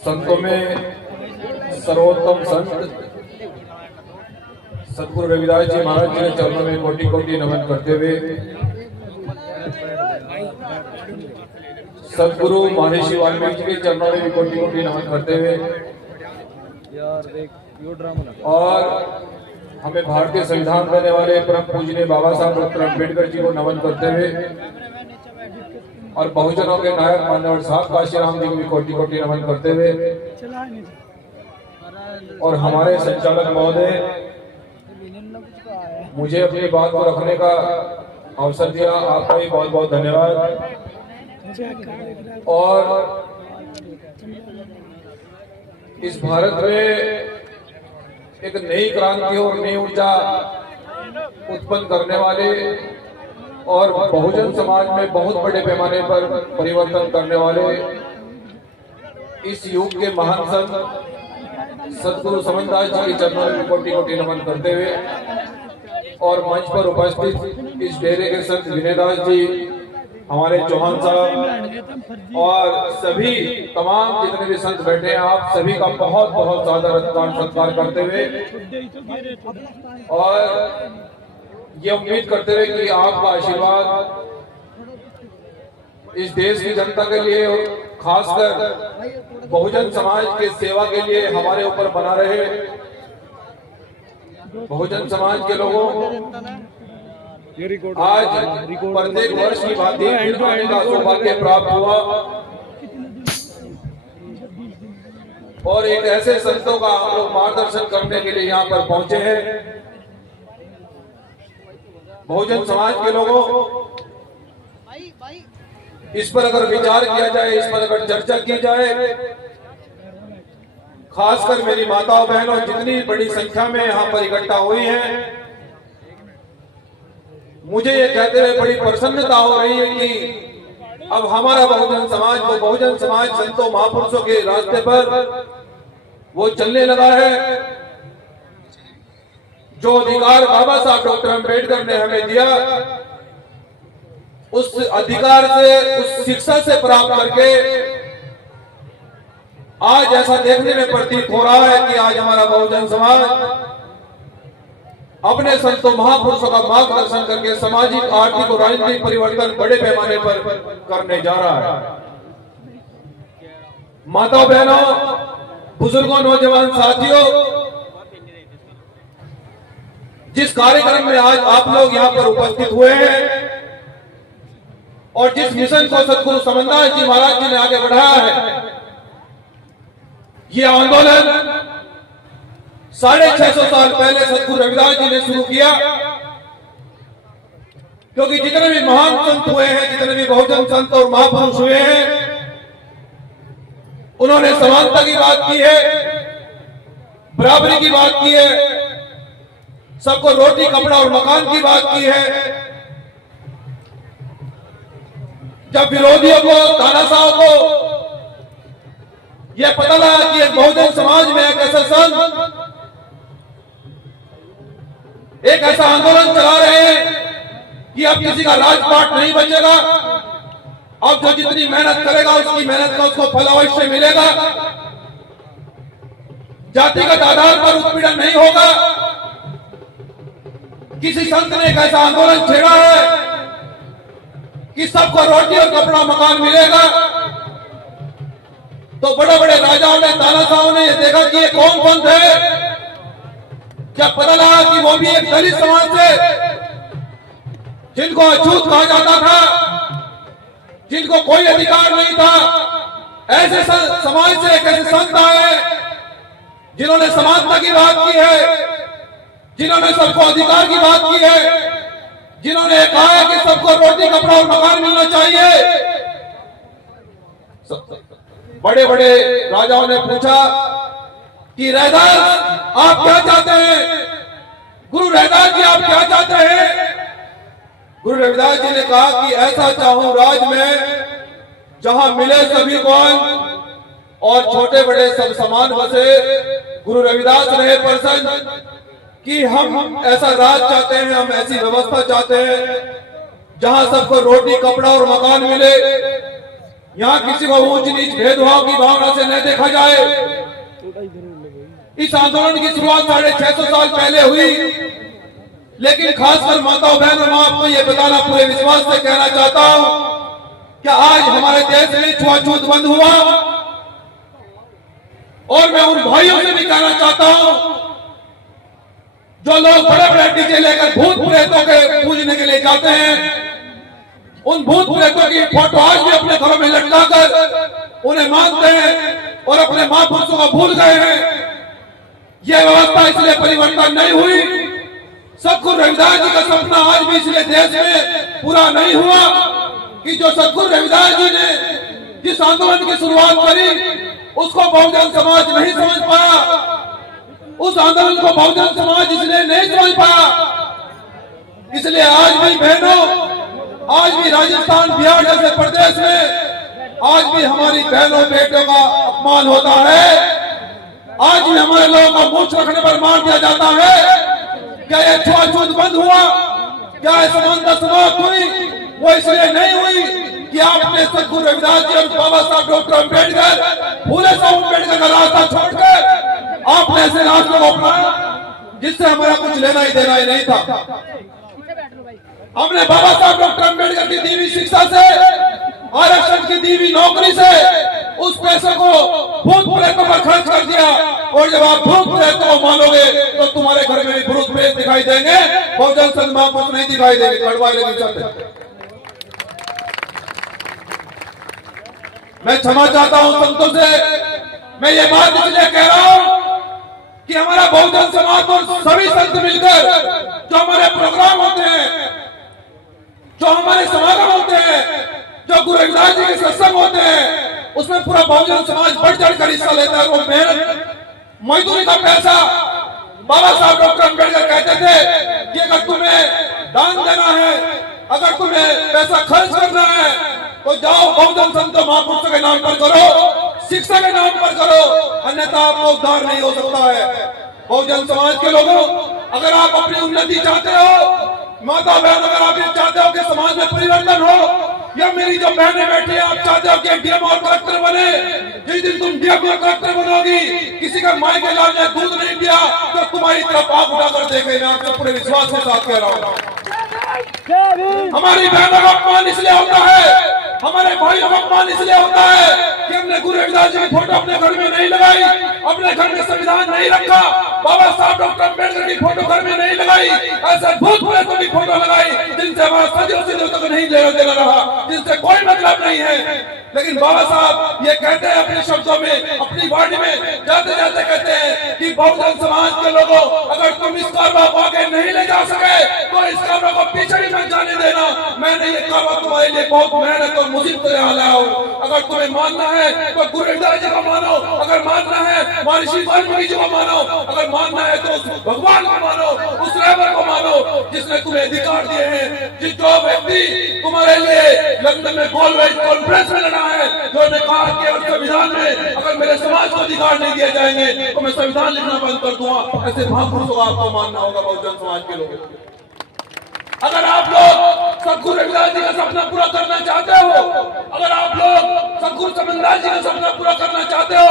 संतों में सर्वोत्तम संत सतगुरु रविदास जी महाराज जी के चरणों में कोटि कोटि नमन करते हुए सतगुरु महर्षि वाल्मीकि जी के चरणों में भी कोटि कोटि नमन करते हुए और हमें भारतीय संविधान देने वाले परम पूजनीय बाबा साहब डॉक्टर अम्बेडकर जी को नमन करते हुए और बहुजनों के नायक मान्यवर साहब काशीराम जी को भी कोटि कोटि नमन करते हुए और हमारे संचालक महोदय मुझे अपनी बात को रखने का अवसर दिया, आपका भी बहुत बहुत धन्यवाद। और इस भारत में एक नई क्रांति और नई ऊर्जा उत्पन्न करने वाले और बहुजन समाज में बहुत बड़े पैमाने पर परिवर्तन करने वाले इस युग के महान संत सतगुरु समनदास जी के चरणों में कोटि कोटि नमन करते हुए और मंच पर उपस्थित इस डेरे के संत विनयदास जी, हमारे चौहान साहब और सभी तमाम जितने भी संत बैठे हैं, आप सभी का बहुत बहुत ज्यादा सत्कार करते हुए और ये उम्मीद करते हुए कि आपका आशीर्वाद इस देश की जनता के लिए और खासकर बहुजन समाज के सेवा के लिए हमारे ऊपर बना रहे। बहुजन समाज के लोगों आज प्रत्येक वर्ष की भांति आने का सौभाग्य प्राप्त हुआ और एक ऐसे संतों का हम लोग मार्गदर्शन करने के लिए यहाँ पर पहुंचे हैं। बहुजन समाज के लोगों, इस पर अगर विचार किया जाए, इस पर अगर चर्चा की जाए, खासकर मेरी माताओं बहनों जितनी बड़ी संख्या में यहाँ पर इकट्ठा हुई हैं, मुझे ये कहते हुए बड़ी प्रसन्नता हो रही है कि अब हमारा बहुजन समाज, वो बहुजन समाज संतों महापुरुषों के रास्ते पर वो चलने लगा है। जो अधिकार बाबा साहब डॉक्टर अम्बेडकर ने हमें दिया, उस अधिकार से, उस शिक्षा से प्राप्त करके आज ऐसा देखने में प्रतीत हो रहा है कि आज हमारा बहुजन समाज अपने संतों महापुरुषों का मार्गदर्शन करके सामाजिक, आर्थिक और राजनीतिक परिवर्तन बड़े पैमाने पर करने जा रहा है। माताओं बहनों, बुजुर्गों, नौजवान साथियों, जिस कार्यक्रम में आज आप लोग यहाँ पर उपस्थित हुए हैं और जिस मिशन को सतगुरु समनदास जी महाराज जी ने आगे बढ़ाया है, ये आंदोलन 650 साल पहले सतगुरु रविदास जी ने शुरू किया। क्योंकि जितने भी महान संत हुए हैं, जितने भी बहुजन संत और महापुरुष हुए हैं, उन्होंने समानता की बात की है, बराबरी की बात की है, सबको रोटी, कपड़ा और मकान की बात की है। जब विरोधियों को, तानाशाहों को यह पता लगा कि एक बहुजन समाज में एक ऐसा संत एक ऐसा आंदोलन चला रहे हैं कि अब किसी का राजपाट नहीं बचेगा, अब जो जितनी मेहनत करेगा उसकी मेहनत का उसको फल अवश्य मिलेगा, जातिगत आधार पर उत्पीड़न नहीं होगा। किसी संत ने एक ऐसा आंदोलन छेड़ा है कि सबको रोटी और कपड़ा मकान मिलेगा। तो बड़े बड़े राजाओं ने, तानाशाहों ने देखा कि ये कौन पंथ है। जब पता लगा कि वो भी एक दलित समाज से, जिनको अछूत कहा जाता था, जिनको कोई अधिकार नहीं था, ऐसे समाज से एक ऐसे संत आए जिन्होंने समानता की बात की है, जिन्होंने सबको अधिकार की बात की है, जिन्होंने कहा है कि सबको रोटी, कपड़ा और मकान मिलना चाहिए। बड़े बड़े राजाओं ने पूछा कि रैदास आप क्या चाहते हैं, गुरु रैदास जी आप क्या चाहते हैं। गुरु रविदास जी ने कहा कि ऐसा चाहूं राज में जहां मिले सभी को और छोटे बड़े सब समान बसे। गुरु रविदास रहे प्रसन्न कि हम ऐसा राज चाहते हैं, हम ऐसी व्यवस्था चाहते हैं जहां सबको रोटी, कपड़ा और मकान मिले। यहाँ किसी को ऊंच नीच भेदभाव की भावना से न देखा जाए। इस आंदोलन की शुरुआत 650 साल पहले हुई, लेकिन खासकर माताओं बहनों, मैं आपको ये बताना पूरे विश्वास से कहना चाहता हूं कि आज हमारे देश में छुआछूत बंद हुआ। और मैं उन भाइयों से भी कहना चाहता हूं जो लोग बड़े बड़े डीजे लेकर भूत प्रेतों के पूजने के लिए जाते हैं, उन भूत प्रेतों की फोटो आज भी अपने घरों में लटकाकर उन्हें मानते हैं और अपने महापुरुषों को भूल गए हैं। यह व्यवस्था इसलिए परिवर्तन नहीं हुई। सतगुरु रविदास जी का सपना आज भी इसलिए देश में पूरा नहीं हुआ कि जो सतगुरु रविदास जी ने जिस आंदोलन की शुरुआत करी उसको बहुजन समाज नहीं समझ पाया। उस आंदोलन को बहुजन समाज इसलिए नहीं समझ पाया। इसलिए आज भी बहनों, आज भी राजस्थान बिहार जैसे प्रदेश में आज भी हमारी बहनों बेटों का अपमान होता है। आज भी हमारे लोगों को मूर्छ रखने पर मार दिया जाता है। क्या यह छुआछूत बंद हुआ? क्या समानता समाप्त हुई? वो इसलिए नहीं हुई कि आपने सतगुरु रविदास जी और बाबा साहब डॉक्टर अम्बेडकर, फूले साहब अम्बेडकर का रास्ता छोड़कर आपने ऐसे रास्ते को अपनाया जिससे हमारा कुछ लेना ही देना ही नहीं था। हमने बाबा साहब डॉक्टर अम्बेडकर की दी हुई शिक्षा से, आरक्षण की दी हुई नौकरी से उस पैसे को भूत प्रेतों पर खर्च कर दिया। और जब आप भूत प्रेतों को मानोगे तो तुम्हारे घर में भी भूत प्रेत दिखाई देंगे, बहुजन संघ महापुरुष नहीं दिखाई देंगे। कड़वाले नहीं चाहते। मैं क्षमा चाहता हूं संतों से। मैं ये बात इसलिए कह रहा हूं कि हमारा बहुजन समाज और सभी संत मिलकर जो हमारे प्रोग्राम होते हैं, जो हमारे समागम होते हैं, जो गुरु रविदास जी के सत्संग होते हैं, उसमें पूरा बहुजन समाज बढ़ चढ़कर हिस्सा लेता है। वो मेहनत मजदूरी का पैसा, बाबा साहब डॉक्टर अम्बेडकर कहते थे कि अगर तुम्हें दान देना है, अगर तुम्हें पैसा खर्च करना है तो जाओ बहुजन संतों महापुरुषों के नाम पर करो, शिक्षा के नाम पर करो, अन्यथा आपको उद्धार नहीं हो सकता है। बहुजन समाज के लोगों, अगर आप अपनी उन्नति चाहते हो, माता बहन, अगर आप ये चाहते हो कि समाज में परिवर्तन हो, या मेरी जो बहनें बैठी है, आप चाहते हो कि डीएम और कलेक्टर बने, जिस दिन तुम डीएम और कलेक्टर बनोगी, किसी का माई के लाल ने दूध नहीं दिया तो तुम्हारी तरफ आंख उठाकर देखे। मैं आपसे पूरे विश्वास के साथ कह रहा हूँ। हमारी बहनों का अपमान इसलिए होता है, हमारे भाइयों का अपमान इसलिए होता है कि हमने गुरु रविदास जी की फोटो अपने घर में नहीं लगाई, अपने घर में संविधान नहीं रखा, बाबा साहब डॉक्टर अम्बेडकर की फोटो घर में नहीं लगाई, ऐसे भूत प्रेतों की फोटो लगाई जिनसे हमारा सदियों से तक नहीं लेना देना रहा, जिनसे कोई मतलब नहीं है। लेकिन बाबा साहब ये कहते हैं अपने शब्दों में, अपनी वाणी में जाते जाते कहते हैं कि बहुजन समाज के लोगों, अगर तुम इस कारवा को आगे नहीं ले जा सके तो इस कारवा को पीछे ही मत जाने देना। मैंने ये कारवा तुम्हारे लिए बहुत मेहनत और मुसीबत से लाया हूँ। अगर तुम्हें मानना है तो गुरु रविदास जी को मानो, अगर मानना है महर्षि वाल्मीकि जी को मानो, अगर मानना है तो भगवान को मानो, उस ड्राइवर को मानो जिसने तुम्हें अधिकार दिए हैं। जिस जो व्यक्ति तुम्हारे लिए लंदन में गोलमेज कॉन्फ्रेंस में लड़ा है, जो ने कहा कि संविधान में अगर मेरे समाज को अधिकार नहीं दिए जाएंगे तो मैं संविधान लिखना बंद कर दूंगा, ऐसे महापुरुषों को आपको मानना होगा। बहुजन समाज के लोग, अगर आप लोग सतगुरु रविदास जी का सपना पूरा करना चाहते हो, अगर आप लोग सतगुरु समनदास जी का सपना पूरा करना चाहते हो,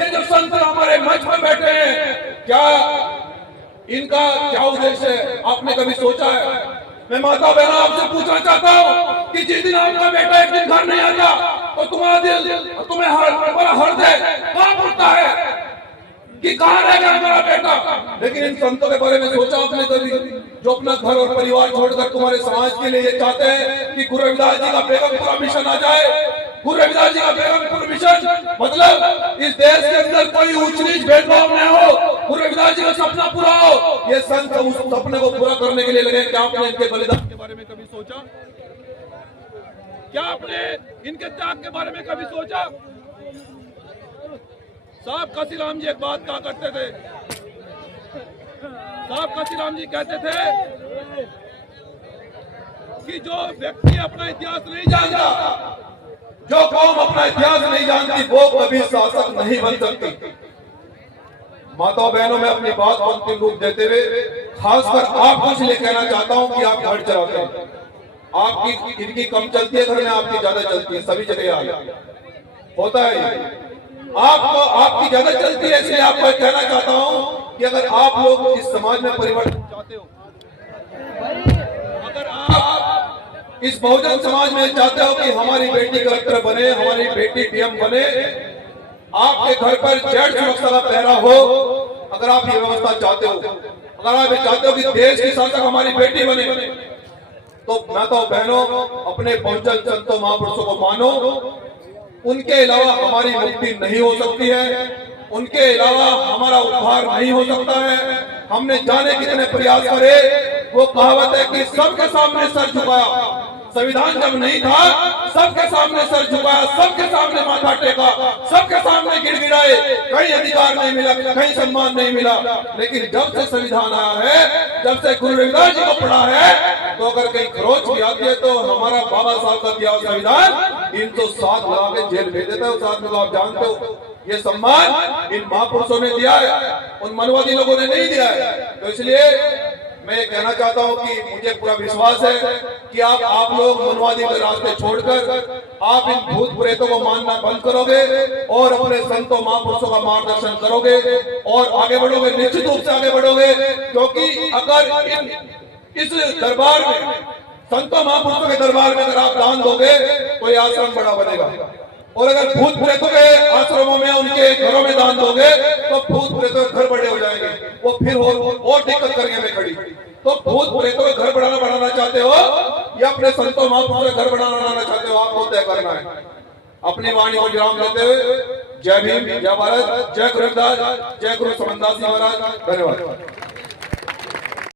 ये जो संत हमारे मंच पर बैठे हैं, क्या इनका क्या उद्देश्य है? आपने कभी सोचा है? मैं माता बहनों आपसे पूछना चाहता हूँ कि जिस दिन आपका बेटा एक दिन घर नहीं आता तो तुम्हारा दिल, तुम्हें हमारा हृदय कांप उठता है कि कहाँ रह गया हमारा बेटा। लेकिन इन संतों के बारे में सोचा आपने कभी, जो अपना घर और परिवार छोड़कर तुम्हारे समाज के लिए ये चाहते हैं कि गुरु रविदास जी का बेगमपुरा मिशन आ जाए। गुरु रविदास जी का बेगमपुरा मिशन मतलब इस देश के अंदर कोई ऊंच नीच भेदभाव न हो, गुरु रविदास जी का सपना पूरा हो। ये संत उस सपने को पूरा करने के लिए लगे। क्या आपने इनके बलिदान के बारे में कभी सोचा? क्या आपने इनके त्याग के बारे में कभी सोचा? साहब काशीराम जी एक बात कहा करते थे, साहब काशीराम जी कहते थे कि जो व्यक्ति अपना इतिहास नहीं जानता, जो कौम अपना इतिहास नहीं जानती, वो कभी शासक नहीं बन सकती। माताओं बहनों, में अपनी बात को अंतिम रूप देते हुए खासकर आपको इसलिए कहना चाहता हूं कि आप घर चलाते हैं, आपकी इनकी कम चलती है घर में, आपकी ज्यादा चलती है, सभी जगह आ होता है। आपको आपकी जगह चलती है, इसलिए आपको कहना चाहता हूं कि अगर आप लोग इस समाज में परिवर्तन चाहते हो, अगर आप इस बहुजन समाज में चाहते हो कि हमारी बेटी कलेक्टर बने, हमारी बेटी डीएम बने, आपके घर पर जेड सुरक्षा का पहरा हो, अगर आप ये व्यवस्था चाहते हो, अगर आप ये चाहते हो कि देश की शासक हमारी बेटी बने, तो मैं तो बहनों अपने बहुजन संतों महापुरुषों को मानो। उनके अलावा हमारी मुक्ति नहीं हो सकती है, उनके अलावा हमारा उद्धार नहीं हो सकता है। हमने जाने कितने प्रयास करे, वो कहावत है कि सबके सामने सर झुकाया, संविधान जब नहीं था सबके सामने सर झुकाया, सबके सामने माथा टेका, सबके सामने गिड़गिड़ाए, कहीं अधिकार नहीं मिला, कहीं सम्मान नहीं मिला। लेकिन जब से संविधान आया है, जब से गुरु रविदास जी को पढ़ा है, तो अगर कहीं खरोच भी आती है तो हमारा 12 साल का दिया संविधान 307 लगा के जेल भेज देता है। उस आदमी को आप जानते हो, ये सम्मान इन महापुरुषों ने दिया है, उन मनवादी लोगों ने नहीं दिया है। तो इसलिए मैं ये कहना चाहता हूं कि मुझे पूरा विश्वास है कि आप लोग मनवादी के रास्ते छोड़कर आप इन भूत प्रेतों को मानना बंद करोगे और अपने संतों महापुरुषों का मार्गदर्शन करोगे और आगे बढ़ोगे, निश्चित रूप से आगे बढ़ोगे। क्योंकि अगर इस दरबार में, संतों महापुरुषों के दरबार में अगर आप दान दोगे तो ये आश्रम बड़ा बनेगा, और अगर भूत प्रेतों के आश्रमों में, उनके घरों में दान दोगे तो भूत प्रेतों के घर बड़े हो जाएंगे, वो फिर और दिक्कत करेंगे में खड़ी। तो भूत प्रेतों के घर बनाना चाहते हो या अपने संतों महापुरुषों के घर बनाना चाहते हो, आपको तय करना है। अपनी वाणी को विराम देते हुए जय भीम, जय भारत, जय गुरु रविदास, जय गुरु समनदास जी महाराज। धन्यवाद।